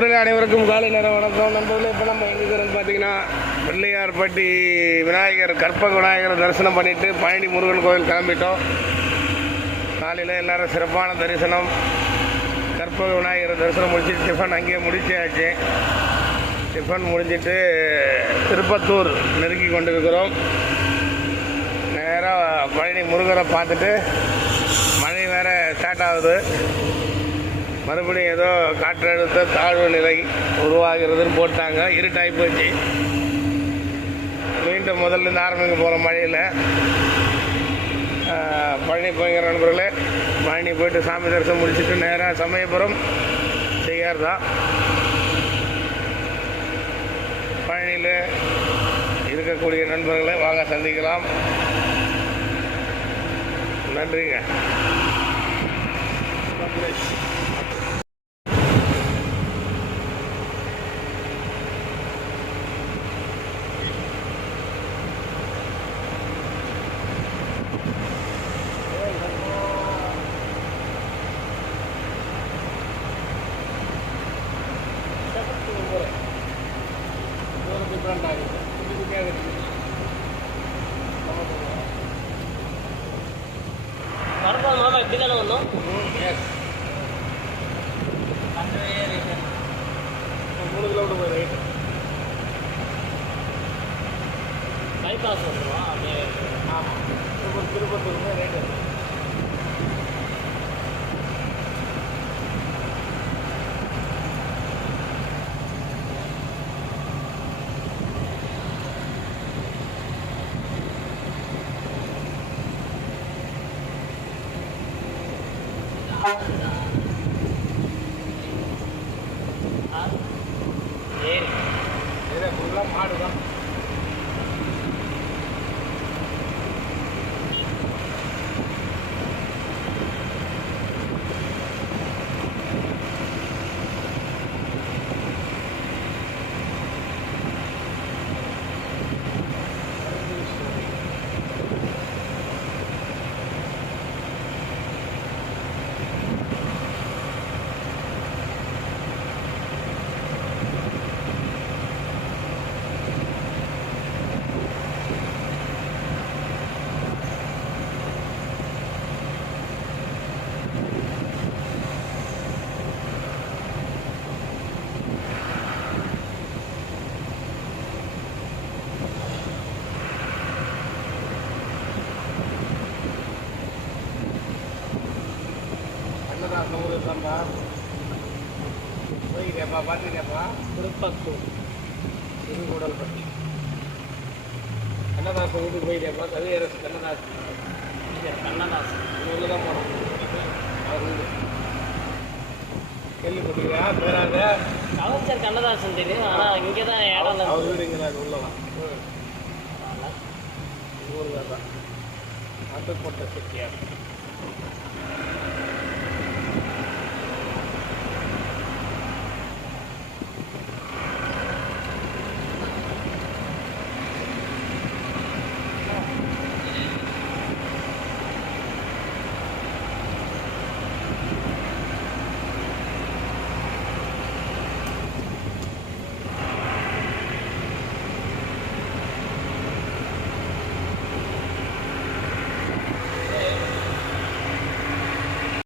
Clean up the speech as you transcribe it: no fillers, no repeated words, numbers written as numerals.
அனைவருக்கும் காலை நேரம் வணக்கம். நண்பர்களே, இப்போ நம்ம எங்கே இருக்கிறோம்னு பார்த்தீங்கன்னா பிள்ளையார்பட்டி விநாயகர் கற்பக விநாயகரை தரிசனம் பண்ணிவிட்டு பழனி முருகன் கோவில் கிளம்பிட்டோம். காலையில் எல்லோரும் சிறப்பான தரிசனம், கற்பக விநாயகரை தரிசனம் முடிச்சுட்டு டிஃபன் அங்கேயே முடிச்சாச்சு. டிஃபன் முடிஞ்சிட்டு திருப்பத்தூர் நெருங்கி கொண்டு இருக்கிறோம். நேராக பழனி முருகரை பார்த்துட்டு மழை வேறு ஸ்டார்ட் ஆகுது. மறுபடியும் ஏதோ காற்றழுத்த தாழ்வு நிலை உருவாகிறதுன்னு போட்டாங்க. இருட்டாகி போச்சு. மீண்டும் முதல்லேருந்து ஆரம்பிக்க போகிற மழையில் பழனி போய்கிற நண்பர்களே, பழனி போயிட்டு சாமி தரிசனம் முடிச்சுட்டு நேராக சமயபுரம் செய்யார்தான். பழனியில் இருக்கக்கூடிய நண்பர்களை வாங்க சந்திக்கலாம். நன்றிங்க. டிஃப்ரெண்ட் ஆகுது. வரப்போ மாமா எப்படி தானே வந்தோம்? எஸ், 3 கிலோமீட்டர் போய் ரைட்டு பைபாஸ் வந்துடுவோம். அப்படியே ஆமாம், திருப்பத்தூர் போய் ரைட்டு. ஃபுல்லாக மாடு தான். நூறு இல்லைப்பா, போய்க்கப்பா, பார்த்துக்கப்பா. திருப்பத்தூர் திருக்கூடல்பட்டி கண்ணதாசன் வீட்டுக்கு போயிட்டேப்பா. கவியரசு கண்ணதாசன் கண்ணதாசன் இங்கே தான் போனோம். அவர் வீடு கேள்விப்பட்டிருக்கா? பேராங்க கலைஞர் கண்ணதாசன் தெரியும். ஆனால் இங்கே தான் இடம். அவர் வீடு இங்கே நான் உள்ளலாம். ஊரில் தான் நாட்டுக்கோட்டை செட்டியார்.